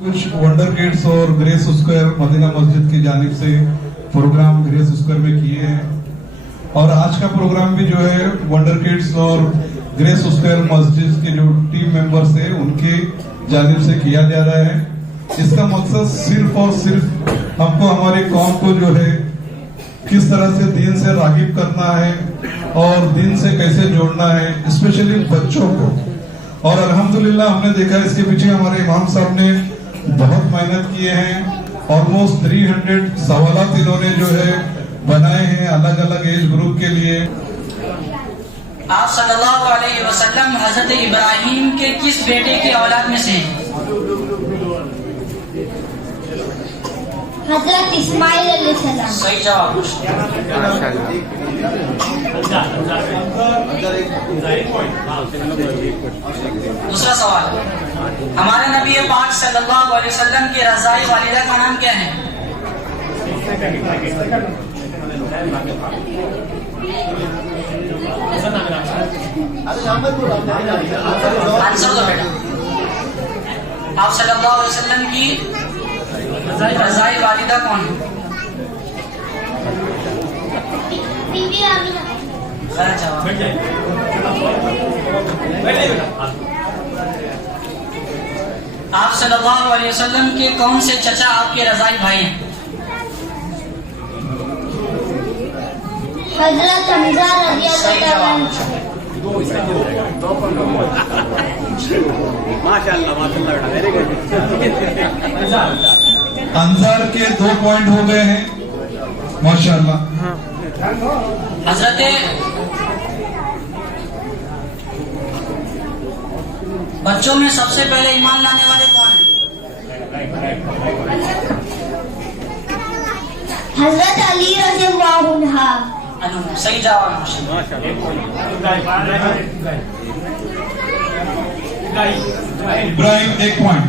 कुछ wonder kids और grace square Medina मस्जिद की जानिब से प्रोग्राम ग्रेस स्क्वायर में किए हैं और आज का प्रोग्राम भी जो है वंडर किड्स और ग्रेस स्क्वायर मस्जिद के जो टीम मेंबर्स हैं उनके जानिब से किया जा रहा है। इसका मकसद सिर्फ और सिर्फ हमको हमारी कौम को जो है किस तरह से दीन से रागिब करना है और दीन से कैसे जोड़ना है, स्पेशली बच्चों को। और अल्हम्दुलिल्लाह हमने देखा इसके पीछे हमारे इमाम साहब ने बहुत मेहनत किए हैं। ऑलमोस्ट 300 सवालात इन्होंने जो है बनाए हैं अलग अलग एज ग्रुप के लिए। आप सल्लल्लाहु अलैहि वसल्लम हजरत इब्राहिम के किस बेटे की औलाद में से हैं? हजरत इस्माइल अलैहिस्सलाम। सही जवाब। दूसरा सवाल, हमारे नबी पाक सल्लल्लाहु अलैहि वसल्लम की रज़ाई वालिदा का नाम क्या है? आंसर दो बेटा। आप सल्लल्लाहु अलैहि वसल्लम की रज़ाई वालिदा कौन है? बीबी आमिना। गलत जवाब। आप सल्लल्लाहु अलैहि वसल्लम के कौन से चचा आपके रज़ाई भाई हैं? हजरत हमजा रज़ियल्लाहु अन्हु। माशाल्लाह माशाल्लाह बेटा वेरी गुड। अंजार के 2 पॉइंट हो गए हैं माशाल्लाह। हजरत बच्चों में सबसे पहले ईमान लाने वाले कौन हैं? हजरत अली रज़ियल्लाहु अन्हु। सही जवाब। Ibrahim 1 point,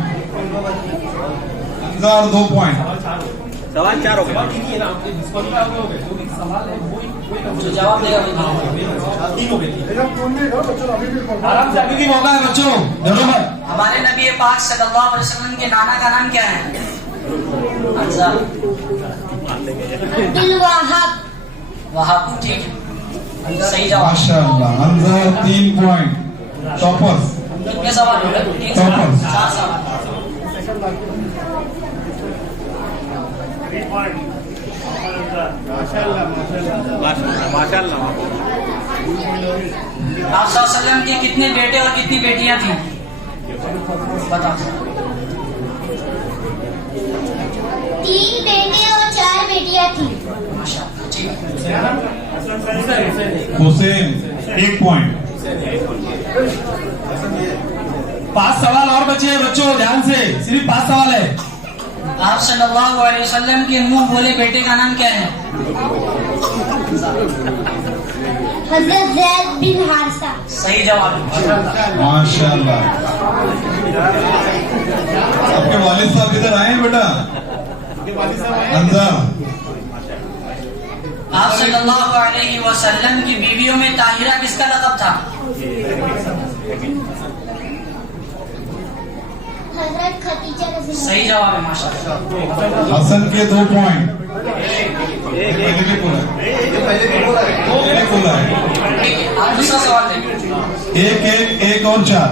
Anjar 2 point. सवाल 4 हो गए। जो जवाब देगा बच्चों हमारे नबी पाक सल्लल्लाहु अलैहि वसल्लम के नाना का नाम क्या है? अंजार। अब्दुल वहाब। वहाब। ठीक है, सही जवाब। माशाल्लाह। Anjar 3 point, toppers. कितने सवाल हो गए? 3 सवाल। 4 सवाल। माशाल्लाह माशाल्लाह। आप सल्लल्लाहु अलैहि वसल्लम के कितने बेटे और कितनी बेटियां थी? बताओ। 3 बेटे और 4 बेटियां थी। माशाल्लाह। ठीक है। हुसैन 1 पॉइंट। 5 सवाल और बचे हैं बच्चों, ध्यान से, सिर्फ 5 सवाल है। आप सल्लल्लाहु अलैहि वसल्लम के मुंह बोले बेटे का नाम क्या है? हजरत ज़ैद बिन हारिसा। सही जवाब। माशाल्लाह। आपके वालिद साहब इधर आए हैं बेटा। अंजार। आप सल्लल्लाहु अलैहि वसल्लम की बीवियों में ताहिरा किसका लक़ब था? हजरत खदीजा रज़ी। सही जवाब है। माशाल्लाह। हसन के 2 पॉइंट। आप दूसरा सवाल दें। 1 और 4।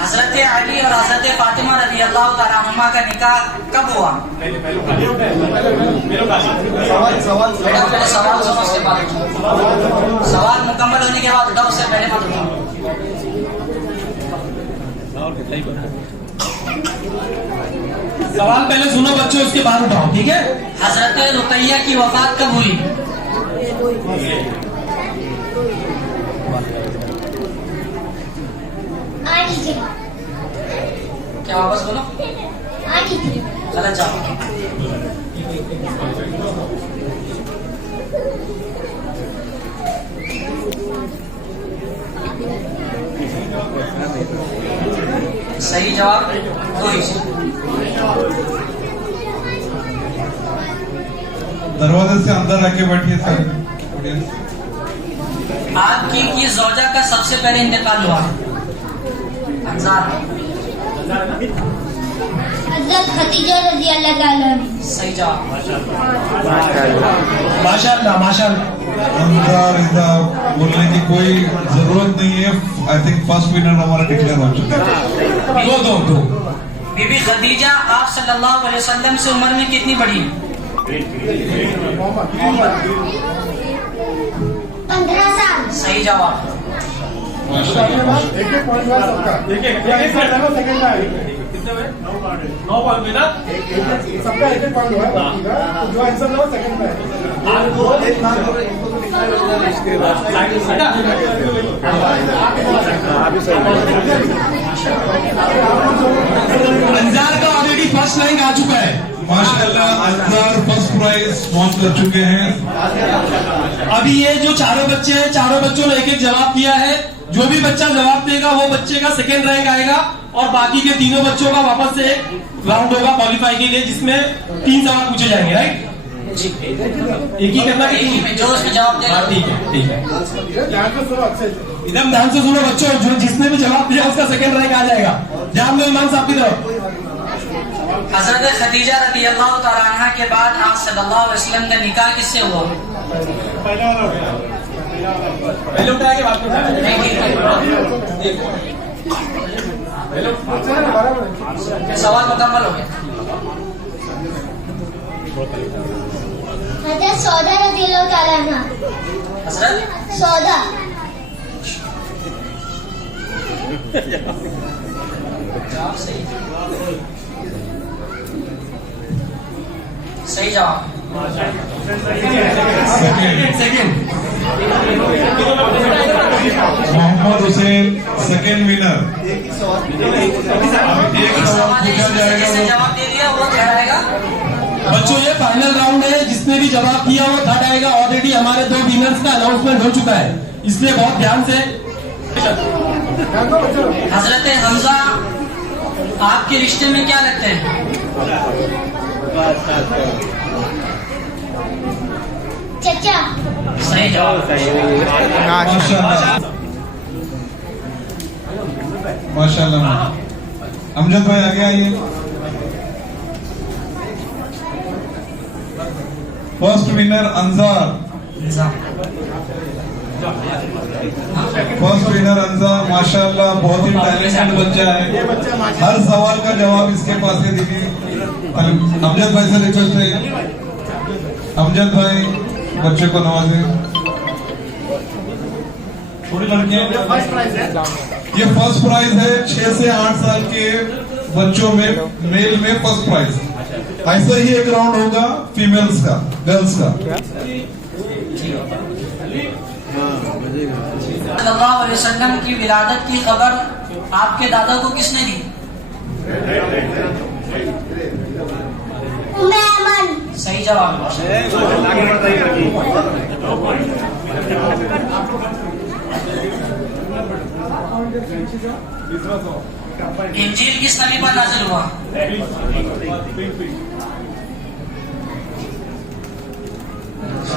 हजरत अली और हजरत फातिमा रज़ी अल्लाह तआला अन्हुमा का निकाह कब हुआ? बेटा पहले सवाल सुनो, उसके बाद सवाल मुकम्मल होने के बाद उठाओ, उससे पहले मत उठाओ। सवाल पहले सुनो बच्चों, उसके बाद उठाओ, ठीक है? हजरत रुकैया की वफात कब हुई? आठी थी। क्या वापस बोलो? आठी थी। गलत जवाब। सही जवाब 2 दरवाजे से अंदर आके बैठिए सर। आपकी की जोजा का सबसे पहले इंतकाल हुआ? अंजार। हजरत खदीजा रजी अल्लाह ताला अन्हा। सही जवाब। माशाल्लाह माशाल्लाह। अंदर इधर बोलने की कोई जरूरत नहीं है। आई थिंक फर्स्ट विनर हमारा डिक्लेयर हो चुका है। दो बीबी खदीजा आप सल्लल्लाहु अलैहि वसल्लम से उम्र में कितनी बड़ी? 15 साल। सही जवाब। अंजार का ऑलरेडी फर्स्ट रैंक आ चुका है। माशाल्लाह अंजार फर्स्ट प्राइज स्पॉन्स कर चुके हैं। अभी ये जो चारों बच्चे हैं, चारों बच्चों ने एक एक जवाब दिया है। जो भी बच्चा जवाब देगा वो बच्चे का सेकेंड रैंक आएगा और बाकी के तीनों बच्चों का वापस से एक राउंड होगा क्वालिफाई के लिए, जिसमें 3 सवाल पूछे जाएंगे। राइट? एक ही करना कि जो उसमें जवाब देगा। ठीक है ठीक है। एकदम ध्यान से सुनो बच्चों, जो जिसने भी जवाब दिया उसका सेकेंड रैंक आ जाएगा। ध्यान दो इमाम साहब की तरफ। हजरत खदीजा रज़ी अल्लाह तआला अन्हा के बाद आप सल्लल्लाहु अलैहि वसल्लम का निकाह किससे हुआ? पहले उठाया के बाद में सवाल मुकम्मल हो गया। हजरत सौदा रजी अल्लाह ताला अन्हा। हजरत सौदा। जवाब सही। सही जवाब। Second Mohammad Hussain second winner. एक सवाल पूछा जाएगा जिसने जवाब दे दिया वो ठहराएगा। बच्चों ये फाइनल राउंड है, जिसने भी जवाब दिया वो थर्ड आएगा। ऑलरेडी हमारे 2 विनर्स का अनाउंसमेंट हो चुका है, इसलिए बहुत ध्यान से। हजरत हमजा आपके रिश्ते में क्या लगते हैं? चचा। सही जवाब। माशाल्लाह माशाल्लाह। अमजद भाई आगे आइए। First winner Anjar. First winner Anjar माशाल्लाह, बहुत ही टैलेंटेड बच्चा है। हर सवाल का जवाब इसके पास है। दीदी अमजद भाई से रिक्वेस्ट है, अमजद भाई बच्चे को नवाजे। थोड़ी लड़कियां ये फर्स्ट प्राइज है 6 से 8 साल के बच्चों में, मेल में फर्स्ट प्राइज। ऐसा ही एक राउंड होगा फीमेल्स का, गर्ल्स का। सल्लल्लाहु अलैहि वसल्लम की विलादत की खबर आपके दादा को किसने दी? उम्मे ऐमन। सही जवाब। इंजील किस नबी पर नाज़िल हुआ?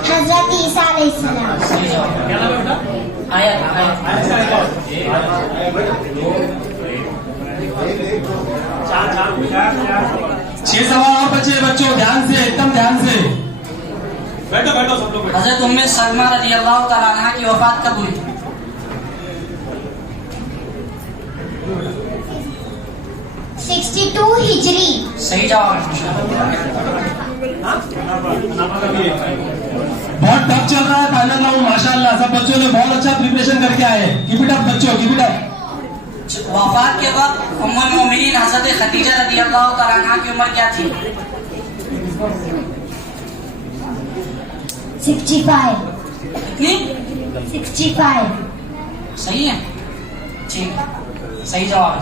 हजरत ईसा अलैहिस्सलाम। सही जवाब। आयत। 6 सवाल और बचे बच्चों, ध्यान से, एकदम ध्यान से बैठो सब लोग। हजरत उम्मे सलमा रज़ी अल्लाह तआला अन्हा की वफात कब हुई? 62 हिजरी। सही जवाब। बहुत टफ चल रहा है फाइनल राउंड। माशाल्लाह सब बच्चों ने बहुत अच्छा प्रिपरेशन करके आए हैं। कीप इट अप बच्चों, कीप इट अप। वफात के वक्त उम्मुल मोमिनीन हज़रत खदीजा रज़ियल्लाहु तआला अन्हा की उम्र क्या थी? 65 कितनी? 65 सही है, ठीक है, सही जवाब है।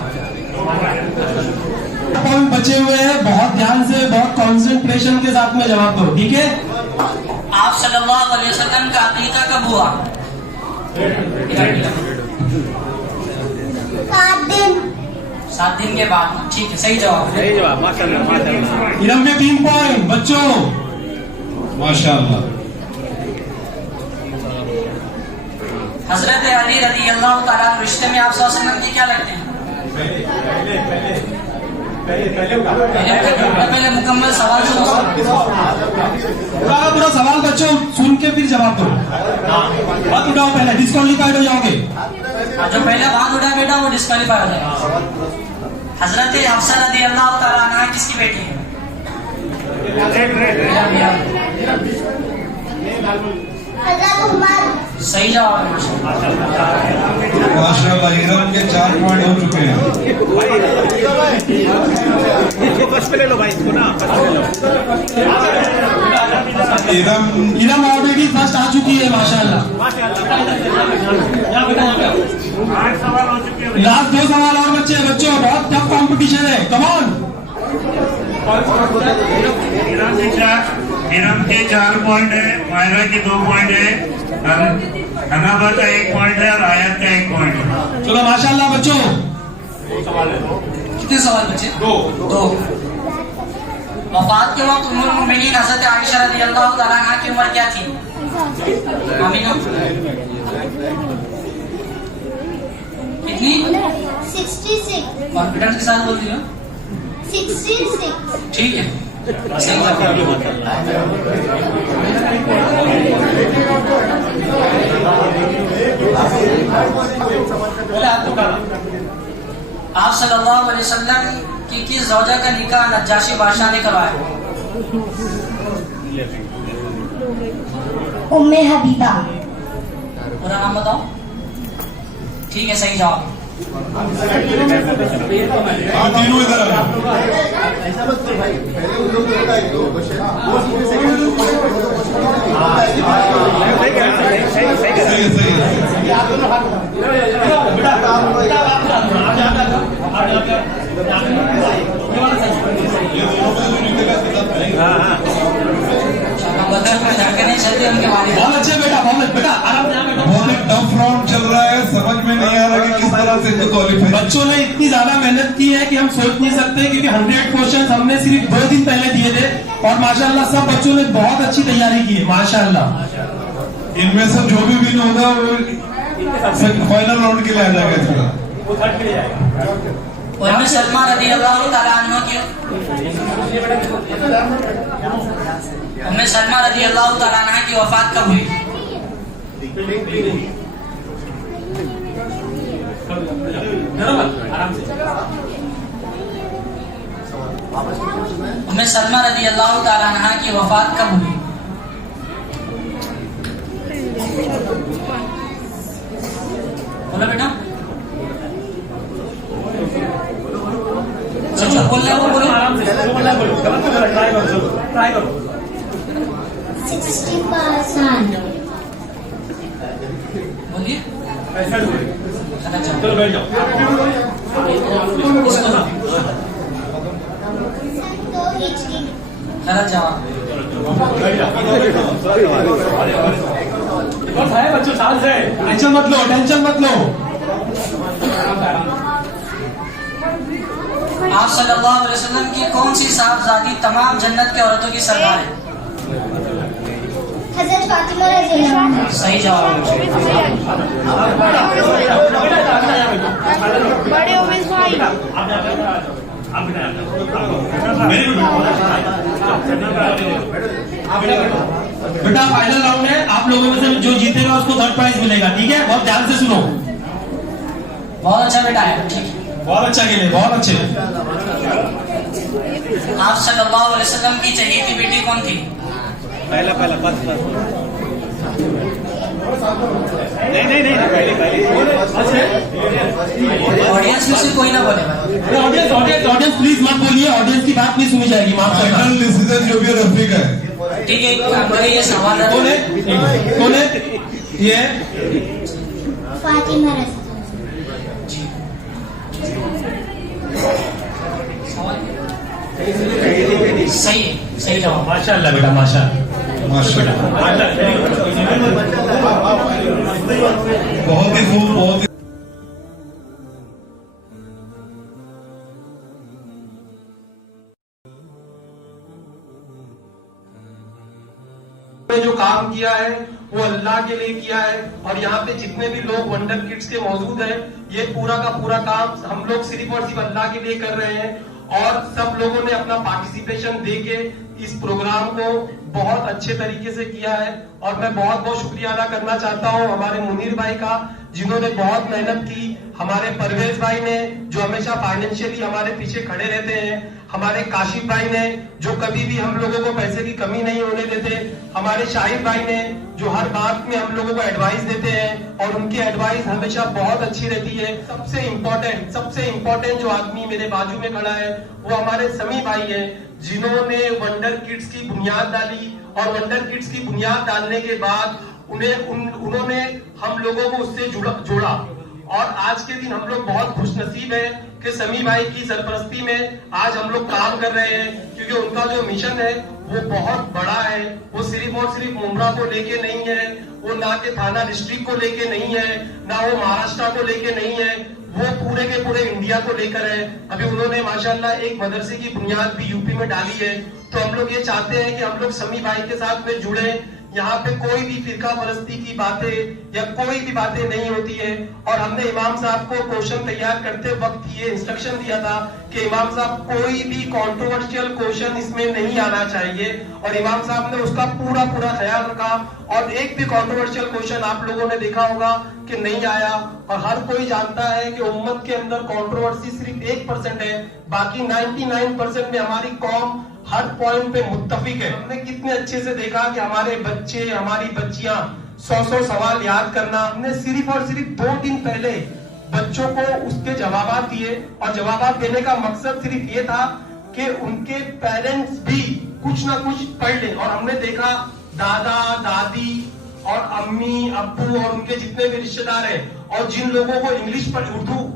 पॉइंट बचे हुए हैं, बहुत ध्यान से, बहुत कंसंट्रेशन के साथ में जवाब दो, ठीक है? आप सल्लल्लाहु अलैहि वसल्लम का अकीका कब हुआ? 7 दिन के बाद। ठीक है, सही जवाब है। सही जवाब, माशाल्लाह माशाल्लाह। इरम में 3 पॉइंट बच्चों। माशाअल्लाह। हजरत अली रज़ियल्लाहु तआला अन्हु रिश्ते में आप सल्लल्लाहु अलैहि वसल्लम के क्या लगते हैं? पहले मुकम्मल सवाल सुनो। पूरा सवाल बच्चों सुन के फिर जवाब दो, मत उठाओ, पहले डिस्क्वालीफाइड हो जाओगे। जो पहले बात उठा बेटा वो डिस्क्वालीफाई हो जाएगा। हजरत हफ्सा रज़ियल्लाहु तआला अन्हा किसकी बेटी है? हज़रत उमर। सही जवाब है। माशाअल्लाह, इरम के 4 पॉइंट हो चुके हैं। इसको फर्स्ट पे ले लो भाई, इसको ना फर्स्ट पे ले लो। इरम ऑलरेडी फर्स्ट आ चुकी है माशाल्लाह। लास्ट 2 सवाल और बच्चे हैं बच्चों, बहुत टफ कंपटीशन है, कम ऑन। इरम के 4 पॉइंट है, मायरा के 2 पॉइंट है, हनाबा का 1 पॉइंट है और आयत का 1 पॉइंट है। चलो माशाल्लाह बच्चों। कितने सवाल बचे? 2। वफात के वक्त उम्मुल मोमिनीन हज़रत आयशा रज़ियल्लाहु तआला अन्हा की उम्र क्या थी? आमीना कितनी? 66 कॉन्फिडेंस के साथ बोलती हो? 66 ठीक है, सही जवाब। आप सल्लल्लाहु अलैहि वसल्लम की किस ज़ौजा का निकाह नज्जाशी बादशाह ने करवाया? उम्मे हबीबा। पूरा नाम बताओ। ठीक है, सही जवाब। तीनों इधर आ जाओ। सही है। बहुत अच्छे बेटा, बहुत बेटा, आराम से बेटा। बहुत ही टफ राउंड चल रहा है, समझ में नहीं आ रहा कि किस तरह से इनको क्वालिफाई। बच्चों ने इतनी ज्यादा मेहनत की है कि हम सोच नहीं सकते, क्योंकि 100 क्वेश्चन हमने सिर्फ 2 दिन पहले दिए थे और माशाल्लाह सब बच्चों ने बहुत अच्छी तैयारी की है माशाल्लाह। इनमें से जो भी विन होगा वो फाइनल राउंड के लिए आ जाएगा इसका। उम्मे सलमा रज़ियल्लाहु तआला अन्हा की उम्मे सलमा रज़ियल्लाहु तआला अन्हा की वफात कब हुई? उम्मे सलमा रज़ियल्लाहु तआला अन्हा की वफात कब हुई? बोलो बेटा। जो बोल रहे हो बोलो। 60%। बोलिए। चलो बैठ जाओ। गलत जवाब। बच्चों साल से टेंशन मत लो, टेंशन मत लो। आप सल्लल्लाहु अलैहि वसल्लम की कौन सी साहबजादी तमाम जन्नत के औरतों की सरदार है? हज़रत फातिमा रज़ियल्लाहु अन्हा। सही जवाब। बड़े उमेश भाई बेटा फाइनल राउंड है, आप लोगों में से जो जीतेगा उसको 3rd प्राइज मिलेगा, ठीक है? बहुत ध्यान से सुनो। बहुत अच्छा बेटा है, ठीक है। बहुत अच्छा खेले, बहुत अच्छे। आप सल्लल्लाहु अलैहि वसल्लम की चहेती बेटी कौन थी? पहला बस नहीं ऑडियंस में से कोई ना बोले भाई। ऑडियंस प्लीज मत बोलिए, ऑडियंस की बात नहीं सुनी जाएगी, माफ करना। फाइनल डिसीजन जो भी रफी का है। ठीक है, हमारे ये सवाल कौन है? कौन है ये? फातिमा रज़ा। सही है, सही जवाब। माशाल्लाह बेटा माशाल्लाह माशाल्लाह, बहुत ही खूब, बहुत ही ने जो काम किया है वो अल्लाह के लिए किया है। और यहाँ पे जितने भी लोग वंडर किड्स के मौजूद हैं, ये पूरा का पूरा काम हम लोग सिर्फ और सिर्फ अल्लाह के लिए कर रहे हैं। और सब लोगों ने अपना पार्टिसिपेशन देके इस प्रोग्राम को बहुत अच्छे तरीके से किया है। और मैं बहुत बहुत शुक्रिया अदा करना चाहता हूँ हमारे मुनीर भाई का, जिन्होंने बहुत मेहनत की, हमारे परवेज भाई ने जो हमेशा फाइनेंशियली हमारे पीछे खड़े रहते हैं, हमारे काशिफ भाई ने जो कभी भी हम लोगों को पैसे की कमी नहीं होने देते, हमारे शाहिद भाई ने जो हर बात में हम लोगों को एडवाइस देते हैं और उनकी एडवाइस हमेशा बहुत अच्छी रहती है। सबसे इम्पोर्टेंट जो आदमी मेरे बाजू में खड़ा है वो हमारे समी भाई है, जिन्होंने वंडर किड्स की बुनियाद डाली। और वंडर किड्स की बुनियाद डालने के बाद उन्होंने हम लोगों को उससे जोड़ा। और आज के दिन हम लोग बहुत खुशनसीब हैं कि समी भाई की सरपरस्ती में आज हम लोग काम कर रहे हैं, क्योंकि उनका जो मिशन है वो बहुत बड़ा है। वो सिर्फ और सिर्फ मुमरा को लेके नहीं है, वो ना के थाना डिस्ट्रिक्ट को लेके नहीं है, ना वो महाराष्ट्र को लेके नहीं है, वो पूरे के पूरे इंडिया को लेकर है। अभी उन्होंने माशाल्लाह एक मदरसे की बुनियाद भी यूपी में डाली है। तो हम लोग ये चाहते हैं कि हम लोग समी भाई के साथ में जुड़े। यहाँ पे कोई भी फिरका परस्ती की बातें या कोई भी बातें नहीं होती है। और हमने इमाम साहब को क्वेश्चन तैयार करते वक्त ये इंस्ट्रक्शन दिया था कि इमाम साहब कोई भी कंट्रोवर्शियल क्वेश्चन इसमें नहीं आना चाहिए, और इमाम साहब ने उसका पूरा ख्याल रखा। और एक भी कंट्रोवर्शियल क्वेश्चन आप लोगों ने देखा होगा कि नहीं आया। और हर कोई जानता है कि उम्मत के अंदर कंट्रोवर्सी सिर्फ 1% है, बाकी 99% में हमारी कौम हर पॉइंट पे मुत्तफिक है। हमने कितने अच्छे से देखा कि हमारे बच्चे, हमारी बच्चियां 100 सवाल याद करना। हमने सिर्फ और सिर्फ 2 दिन पहले बच्चों को उसके जवाब दिए, और जवाब देने का मकसद सिर्फ ये था कि उनके पेरेंट्स भी कुछ ना कुछ पढ़ लें। और हमने देखा दादा दादी और अम्मी अब्बू और उनके जितने भी रिश्तेदार हैं, और जिन लोगों को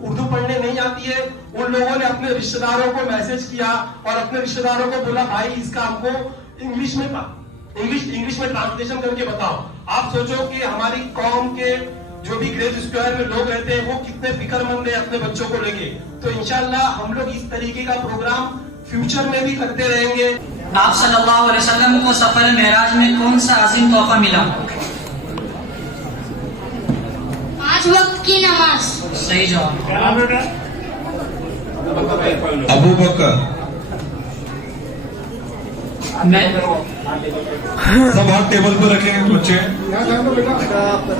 उर्दू पढ़ने नहीं आती है, उन लोगों ने अपने रिश्तेदारों को मैसेज किया और अपने रिश्तेदारों को बोला भाई इसका हमको इंग्लिश में ट्रांसलेशन करके बताओ। आप सोचो कि हमारी कौम के जो भी ग्रेस स्क्वायर में लोग रहते हैं वो कितने फिक्रमंद है अपने बच्चों को लेके। तो इंशाल्लाह हम लोग इस तरीके का प्रोग्राम फ्यूचर में भी करते रहेंगे। आप सल्लल्लाहु अलैहि वसल्लम को सफर मेराज में कौन सा अजीम तोहफा मिला? 5 वक्त की नमाज। सही जवाब। अबू बकर। मैं सब हाथ टेबल पर रखें बच्चे,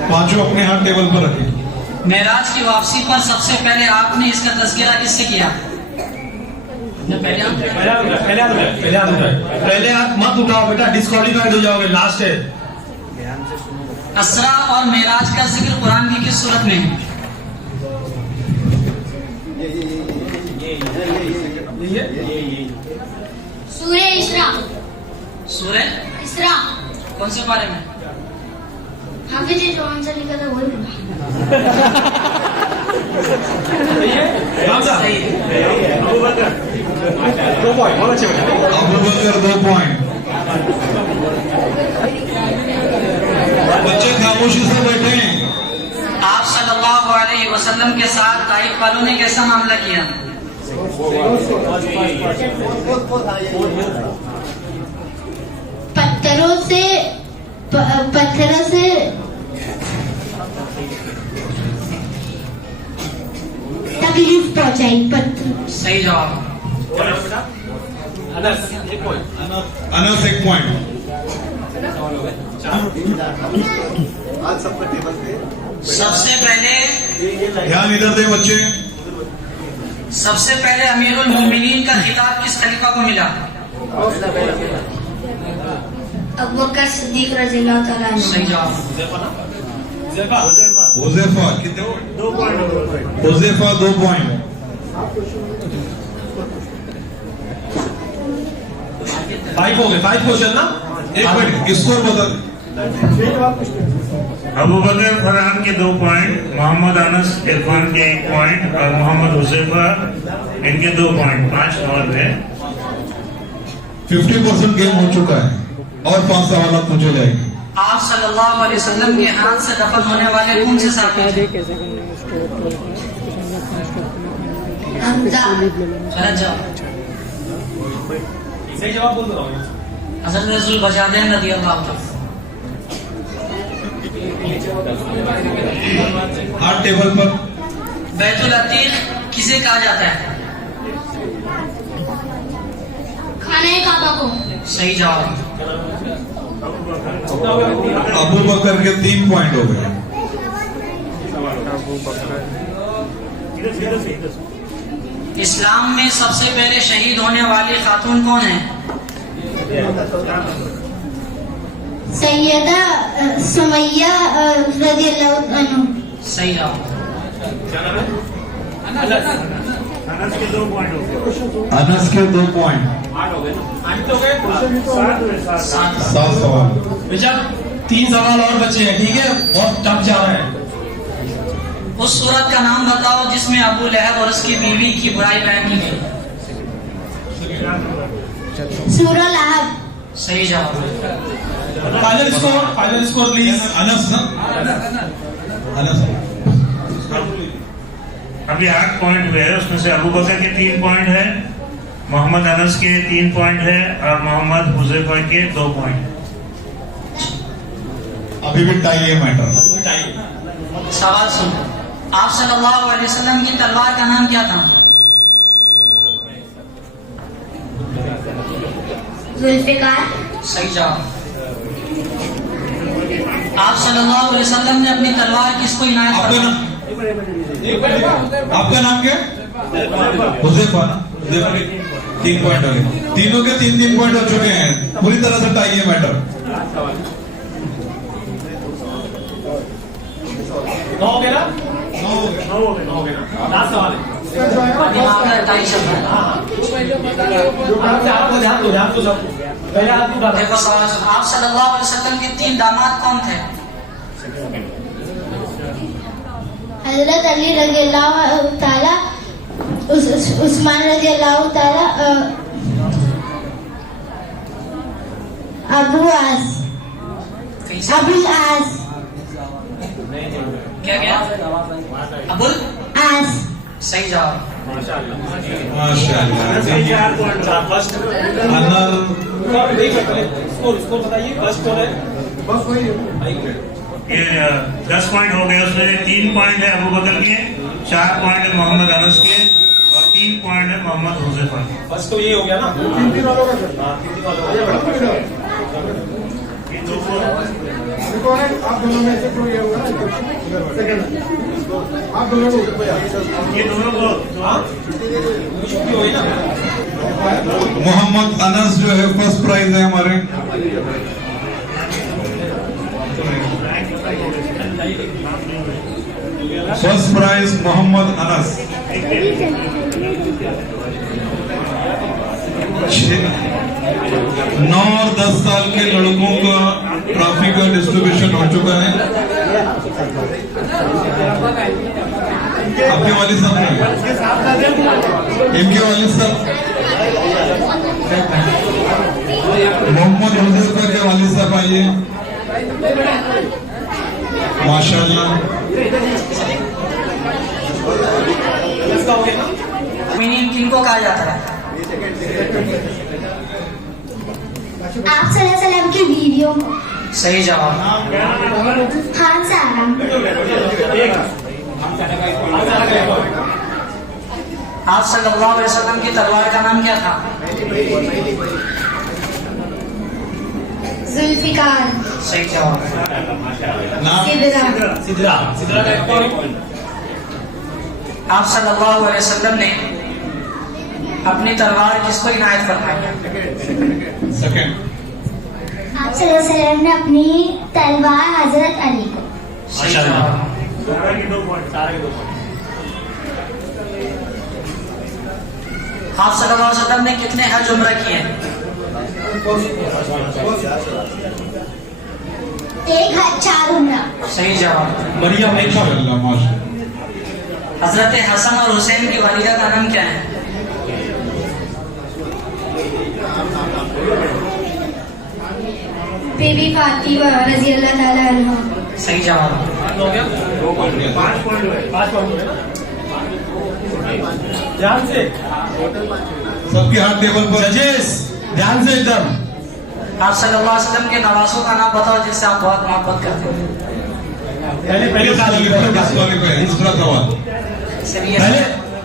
पांचों अपने हाथ टेबल पर रखें। मेराज की वापसी पर सबसे पहले आपने इसका तज़किरा किससे किया? पहले हाथ मत उठाओ बेटा, डिस्क्वालीफाइड हो जाओगे, लास्ट है। असरा और मेराज का जिक्र कुरान की किस सूरत में है? सूरह इसरा। सूरह इसरा कौन से बारे में? हाफिज जो आंसर लिखा था वही बोला। सही है। अबू बकर 2 पॉइंट। बच्चे खामोशी से बैठे। आप सल्लल्लाहु अलैहि वसल्लम के साथ ताइफ वालों ने कैसा मामला किया? पत्थरों से तकलीफ पहुंचाई। पत्थर। सही जवाब। अनस 1 पॉइंट। सबसे पहले ध्यान इधर दे बच्चे। सबसे पहले अमीरुल मोमिनीन का खिताब किस खलीफा को मिला? अबू बकर सिद्दीक रज़ियल्लाहु ताला अन्हु। सही जवाब। हुजैफा कितने? 2 पॉइंट। हुजैफा 2 पॉइंट। फाइव हो गए, 5 क्वेश्चन ना। एक मिनट स्कोर बता दे। अबू बकर फरहान के 2 पॉइंट, मोहम्मद अनस इरफान के 1 पॉइंट और मोहम्मद हुजैफा इनके 2 पॉइंट। 5 सवाल है। 50% गेम हो चुका है और 5 सवाल पूछे जाएंगे। आप सल्लल्लाहु अलैहि वसल्लम के हाथ से दफन होने वाले कौन से साथी थे? हमजा। गलत जवाब। सही जवाब बोल रहा हूँ। हज़रत रसूल बजादैन रज़ी अल्लाह तआला। हार्ड टेबल पर बैतुल अतीक किसे कहा जाता है? खाने काबा को। सही जवाब। अबू बकर के 3 पॉइंट हो गए। इस्लाम में सबसे पहले शहीद होने वाली खातून कौन है? सैयदा सुमैया रज़ियल्लाहु अन्हा। सही जवाब। अनस के 2 पॉइंट हो गए। अनस के 2 पॉइंट। 7 7 सवाल। बेटा 3 सवाल और बचे हैं, ठीक है? बहुत टफ जा रहा है। उस सूरत का नाम बताओ जिसमें अबू लहब और उसकी बीवी की बुराई बयान की गई। सूरह लहब। सही जवाब। Final score please. अनस ना? अनस अभी 8 पॉइंट हुए हैं। उसमें से अबू बकर के 3 पॉइंट है, मोहम्मद अनस के 3 पॉइंट है और मोहम्मद हुजैफा के 2 पॉइंट। अभी भी टाई है मैटर। सवाल सुनो। आप सल्लल्लाहु अलैहि वसल्लम की तलवार का नाम क्या था? जुल्फिकार। सही जवाब। आप सल्लल्लाहु अलैहि वसल्लम ने अपनी तलवार किसको इनायत आपका फरमाई? नाम? आपका नाम क्या? हुजैफा ना? हुजैफा के 3 पॉइंट हो गए। तीनों के 3 पॉइंट हो चुके हैं। पूरी तरह से टाई है मैटर। 9 हो गया ना? 9 हो गए। 9 हो गया। लास्ट सवाल है। दिमाग में टाई चल रहा है। आपको ध्यान दो सब। पहले आदमी बता। देखो सवाल सुनो। आप सल्लल्लाहु अलैहि वसल्लम के 3 दामाद कौन थे? हजरत अली रज़ियल्लाहु ताला, उस्मान रज़ियल्लाहु ताला, अबुल आस। क्या क्या? अबुल आस। सही जवाब। माशाल्लाह। अनर स्कोर बताइए। फर्स्ट कौन है? ये 10 पॉइंट हो गए। उसमें 3 पॉइंट है अबू बकर के, 4 पॉइंट है मोहम्मद अनस के और 3 पॉइंट है मोहम्मद हुजैफा के। फर्स्ट तो ये हो गया ना? 3 वालों का। ये 2 पॉइंट आप दोनों में से कोई होगा ना? आप दोनों को ये दोनों को मोहम्मद अनस जो है फर्स्ट प्राइज है हमारे। First prize Mohammad Anas. 9 और 10 साल के लड़कों का ट्रॉफी का डिस्ट्रीब्यूशन हो चुका है। आपके वालिद साहब ने, इनके वालिद साहब मोहम्मद हुजैफा के वालिद साहब आइए। माशाल्लाह। मीनिंग किनको कहा जाता है? आप सल्लल्लाहु अलैहि वसल्लम की वीडियो। सही जवाब। खान सारा। आप सल्लल्लाहु अलैहि वसल्लम की तलवार का नाम क्या था? जुल्फिकार। सही जवाब। नाम? सिदरा। सिद्रा का 1 पॉइंट। आप सल्लल्लाहु अलैहि वसल्लम ने अपनी तलवार किसको इनायत फरमाई? सेकंड। आप सल्लल्लाहु अलैहि वसल्लम ने अपनी तलवार हजरत अली को। सही माशाल्लाह। जवाब। सारा के 2 पॉइंट। आप सल्लल्लाहु अलैहि वसल्लम ने कितने हज उम्रा किए हैं? 4 उम्रा। सही जवाब। मरियम एक पॉइंट। माशाल्लाह माशाल्लाह। हजरत हसन और हुसैन की वालिदा का नाम क्या है? बीबी फातिमा रजी अल्लाह ताला अन्हा। सही जवाब। 5 पॉइंट हुए। ध्यान से सबके हाथ टेबल पर। जजेस ध्यान से एकदम। आप सल्लल्लाहु अलैहि वसल्लम के नवासों का नाम बताओ जिससे आप बहुत मोहब्बत करते हैं। डिस्क्वालीफाई। दूसरा सवाल। चलिए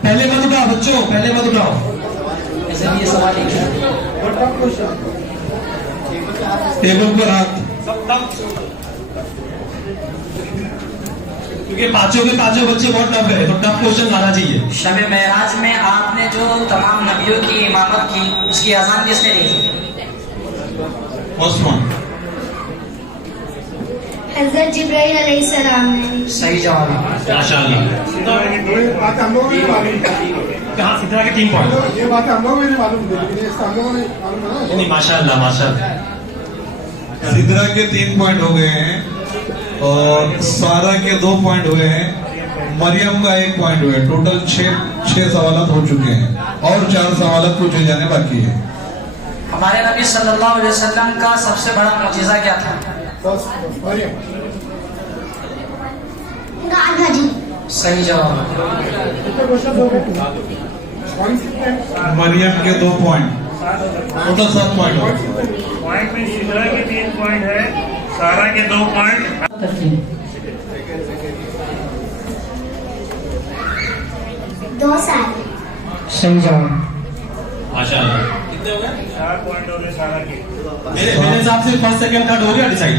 पहले मत उठाओ बच्चों, पहले मत उठाओ। ये सवाल एक है। टेबल पर हाथ। क्योंकि पांचों के पांचों बच्चे बहुत टफ है, तो टफ क्वेश्चन आना चाहिए। शब मेराज में आपने जो तमाम नबियों की इमामत की, उसकी अजान किसने दी? First one. हजरत जिब्राइल अलैहिस्सलाम ने। सही जवाब। माशाल्लाह। ये बात हम लोगों को नहीं मालूम। कहाँ इतना के 3 पॉइंट। ये बात हम लोगों को नहीं मालूम थी, लेकिन ये हम लोगों को नहीं मालूम है ना। नहीं माशाल्लाह माशाल्लाह। सिद्रा के 3 पॉइंट हो गए हैं और सारा के 2 पॉइंट हुए हैं। मरियम का 1 पॉइंट हुए। टोटल 6 सवालात हो चुके हैं और 4 सवालात पूछे जाने बाकी है। हमारे नबी सल्लल्लाहु अलैहि वसल्लम का सबसे बड़ा मुजीजा क्या था? मरियम। गाधा जी। सही जवाब। कितने क्वेश्चन हो गए? पॉइंट कितने हैं? मरियम के 2 पॉइंट। टोटल 7 पॉइंट हो गए। पॉइंट में शिद्रा के 3 पॉइंट है, सारा के 2 पॉइंट। 2 साल। सही जवाब। माशाल्लाह। 4 पॉइंट हो गए सारा के। मेरे हिसाब से फर्स्ट सेकंड थर्ड हो गया डिसाइड।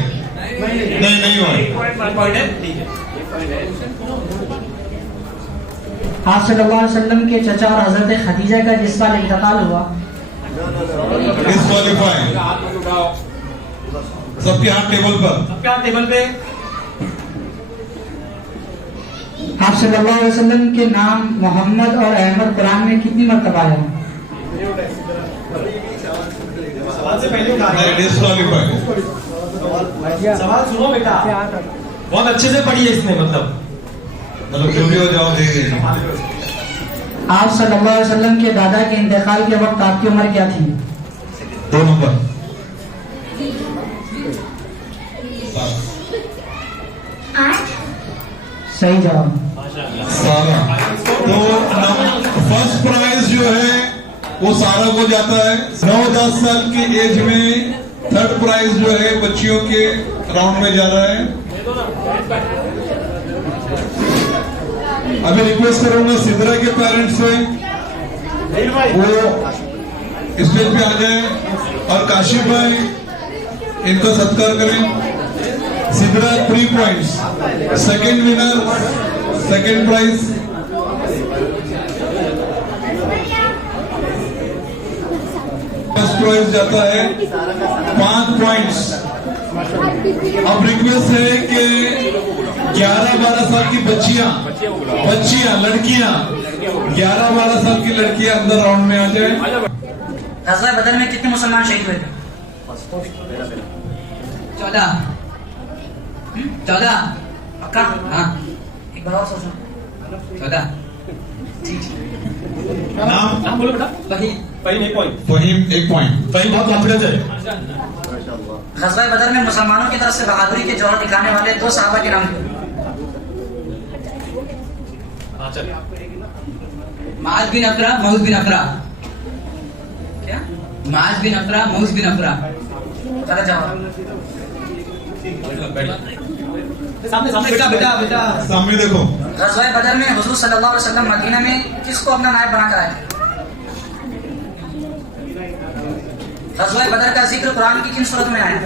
नहीं हुआ। 1 पॉइंट है। ठीक है। आप सल्लल्लाहु अलैहि वसल्लम के चचा और हजरत खदीजा का जिस साल इंतकाल हुआ? डिस्क्वालीफाई। सबके हाथ टेबल पर। सबके हाथ टेबल पे। आप सल्लल्लाहु अलैहि वसल्लम के नाम मोहम्मद और अहमद कुरान में कितनी मर्तबा है? सवाल से पहले उठा नहीं, डिस्क्वालीफाई। सवाल सुनो बेटा, बहुत अच्छे से पढ़ी है इसने, मतलब जो भी हो जाओ देंगे। आप सल्लल्लाहु अलैहि वसल्लम के दादा के इंतकाल के वक्त आपकी उम्र क्या थी? 2 नंबर। 8। सही जवाब। सारा। तो फर्स्ट प्राइज जो है वो सारा को जाता है। 9-10 साल की एज में थर्ड प्राइज जो है बच्चियों के राउंड में जा रहा है। अभी रिक्वेस्ट करूंगा सिद्रा के पेरेंट्स से वो स्टेज पे आ जाए और काशिफ भाई इनका सत्कार करें। Sidra 3 points. Second winner, second prize. First prize जाता है 5 पॉइंट्स। अब रिक्वेस्ट है कि 11-12 साल की बच्चियां लड़कियां 11-12 साल की लड़कियां अंदर राउंड में आ जाए। गज़वा बदर में कितने मुसलमान शहीद हुए थे? 14 पक्का? हाँ, एक बार और सोचो। 14। नाम बोलो बेटा। फहीम 1 पॉइंट। फहीम 1 पॉइंट। फहीम बहुत कॉन्फिडेंस है। गज़वा बदर में मुसलमानों की तरफ से बहादुरी के जौहर दिखाने वाले 2 सहाबा के नाम थे। माज बिन अफरा, मऊज बिन अफरा। क्या? माज बिन अफरा, मऊज बिन अफरा। गलत जवाब। सामने बेटा बेटा बेटा। सामने देखो। गज़वा बदर में हुजूर सल्लल्लाहु अलैहि वसल्लम मदीना में किसको अपना नायब बनाकर आए? गज़वा बदर का जिक्र कुरान की किन सूरत में आया?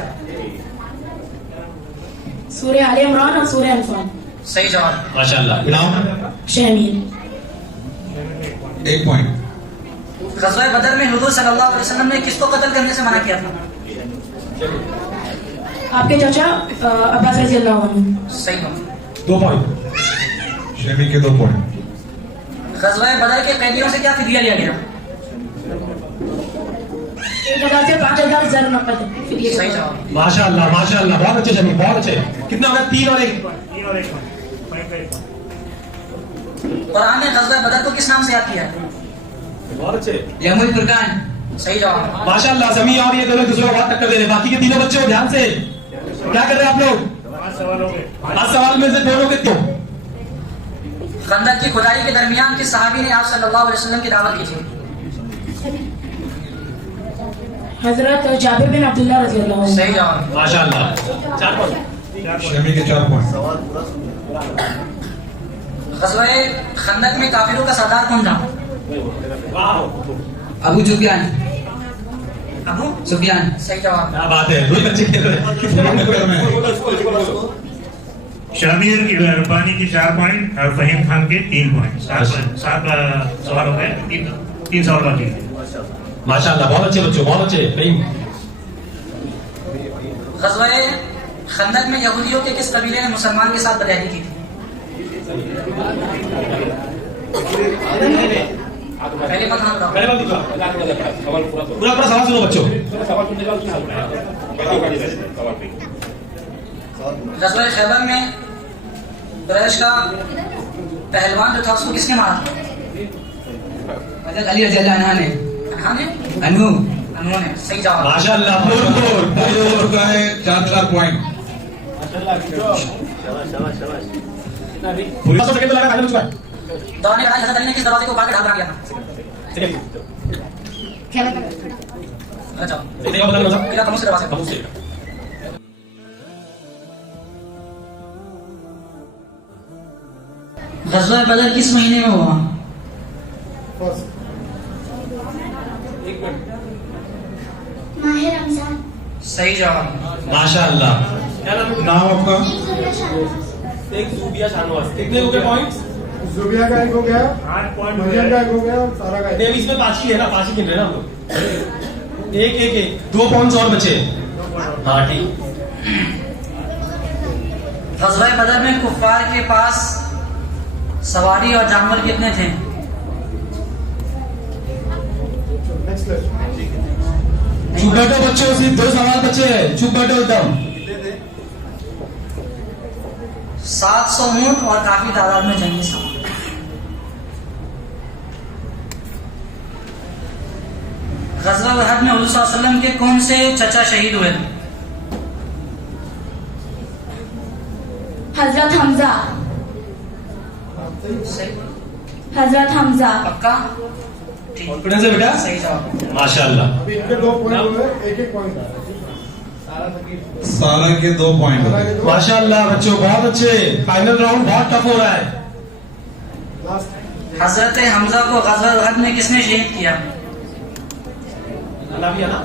सूरह आले इमरान और सूरह अनफाल। सही जवाब। माशाल्लाह। नाम शमील। 1 पॉइंट। गज़वा बदर में हुजूर सल्लल्लाहु अलैहि वसल्लम ने किसको कत्ल करने से मना किया था? आपके चाचा अब्बास रजी अल्लाह अन्हु। सही बात। 2 पॉइंट। शमी के 2 पॉइंट। गजवा बदर के कैदियों से क्या फिदिया लिया गया? 1000 से 5000 जर नकद फिदिया। सही जवाब। माशाल्लाह माशाल्लाह, बहुत अच्छे शमी, बहुत अच्छे। कितना हो गया? 3 और 1। कुरान ने गजवा बदर को किस नाम से याद किया? बहुत अच्छे। यमुल फुरकान। सही जवाब। माशाल्लाह, समी और ये दोनों दूसरे को बहुत टक्कर दे रहे हैं। बाकी के तीनों बच्चे हो ध्यान से, क्या कर रहे हैं आप लोग? 5 सवाल में से 2 लोग कितने? खंदक की खुदाई के दरमियान किस सहाबी ने आप सल्लल्लाहु अलैहि वसल्लम की दावत की थी? हजरत जाबिर बिन अब्दुल्लाह रजी अल्लाह अन्हु। सही जवाब। माशाल्लाह, 4 पॉइंट। शमी के 4 पॉइंट। गजवा खंदक में काफिरों का सरदार कौन था? अबू सुफियान। अबू सुफियान। सही जवाब। क्या बात है, 2 बच्चे खेल रहे हैं। कितने नंबर में? शामिर की रब्बानी की 4 पॉइंट और फहीम खान के 3 पॉइंट। 7 सवाल हो गए, 3 सवाल बाकी है। माशाल्लाह, बहुत अच्छे बच्चों, बहुत अच्छे। फहीम। गजवा खंदक में यहूदियों के किस कबीले ने मुसलमान के साथ बदयानी की थी? पहले बात हम बताओ। पूरा सवाल सुनो बच्चों। गजवा खैबर में कुरैश का पहलवान जो था उसको किसने मारा था? हजरत अली रजी अल्लाह अन्हु ने। अनहा ने? अनु। अनहो ने। सही जवाब। माशाल्लाह, हो चुका है 4 पॉइंट। पूरा सेकंड लगा, फाइनल हो चुका है। दौरान लड़ाई हजरत अली ने किस दरवाजे को उखाड़ के ढाल बना दिया था? अच्छा, देखने का पता नहीं होता। किला खमूस के दरवाजे। खमूस से। गजवा बदर किस महीने में हुआ? माह रमजान। सही जवाब। माशाल्लाह। नाम आपका? कितने हो गए पॉइंट्स? जुबिया का 1 हो गया, मरियम का 1 हो गया, सारा का 1। नहीं, इसमें 5 ही है ना, 5 ही गिन रहे हैं ना हम लोग। 1 2 पॉइंट्स और बचे। हाँ ठीक। गजवा बदर में कुफ्फार के पास सवारी और जानवर कितने थे? नेक्स्ट चुप बैठो बच्चों, सिर्फ 2 सवाल बचे हैं। चुप बैठो एकदम। 700 ऊंट और काफी तादाद में जंगी सवार। गजवा उहद में हुजूर सल्लल्लाहु अलैहि वसल्लम के कौन से चचा शहीद हुए? हजरत हमजा। सही। हजरत हमजा। पक्का? ठीक। कॉन्फिडेंस है बेटा? सही जवाब। माशाल्लाह। अभी इनके 2 पॉइंट हो गए, 1-1 पॉइंट। सारा के 2 पॉइंट हो गए। माशाल्लाह बच्चों, बहुत अच्छे। फाइनल राउंड बहुत टफ हो रहा है। लास्ट हजरत हमजा को गजवा उहद में किसने शहीद किया? अल्लाह भी है ना?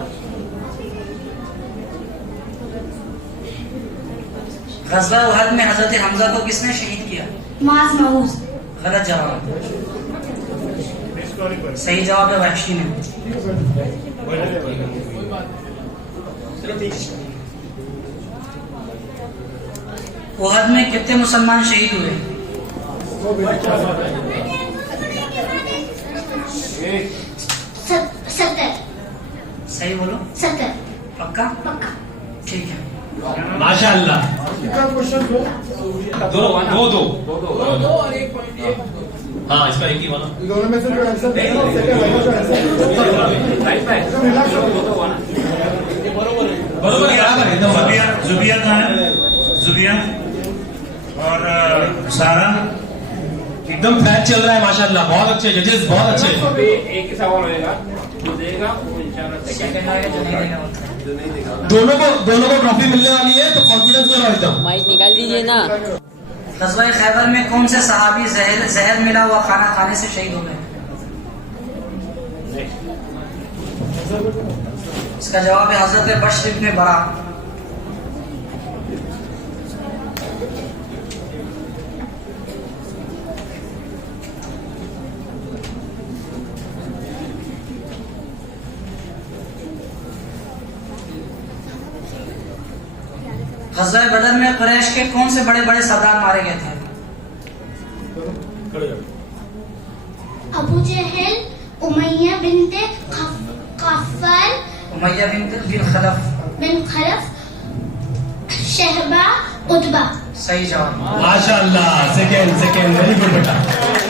गजवा उहद में हजरत हमजा को किसने शहीद किया? माज मऊज। गलत जवाब। सही जवाब है वहशी ने। उहद में कितने मुसलमान शहीद हुए? 70। सही बोलो। 70 पक्का? पक्का। ठीक है। माशाल्लाह। इनका क्वेश्चन दो। 2 और 1 पॉइंट। हाँ, इसका 1 ही वाला। दोनों में से जो आंसर देगा वो सेकंड वाला जो आंसर एकदम रिलैक्स हो। बरोबर है, बराबर है एकदम। जुबिया कहाँ है? जुबिया और सारा एकदम फैच चल रहा है माशाल्लाह। बहुत अच्छे जजेस, बहुत अच्छे। एक ही सवाल होगा, जो देगा वो इंशाल्लाह सेकंड आएगा जो नहीं देगा वो। दोनों को ट्रॉफी मिलने वाली है, तो कॉन्फिडेंस में रहो एकदम। माइक निकाल दीजिए ना। गज़वा खैबर में कौन से सहाबी जहर मिला हुआ खाना खाने से शहीद हो गए? इसका जवाब है हजरत बश्र इब्न बरा। गज़वा बदर में कुरैश के कौन से बड़े बड़े सरदार मारे गए थे? अबू जहल, उमैया बिनते खफ्फर, उमैया बिन खलफ, शहबा, उतबा। सही जवाब। माशाल्लाह, सेकेंड वेरी गुड बेटा।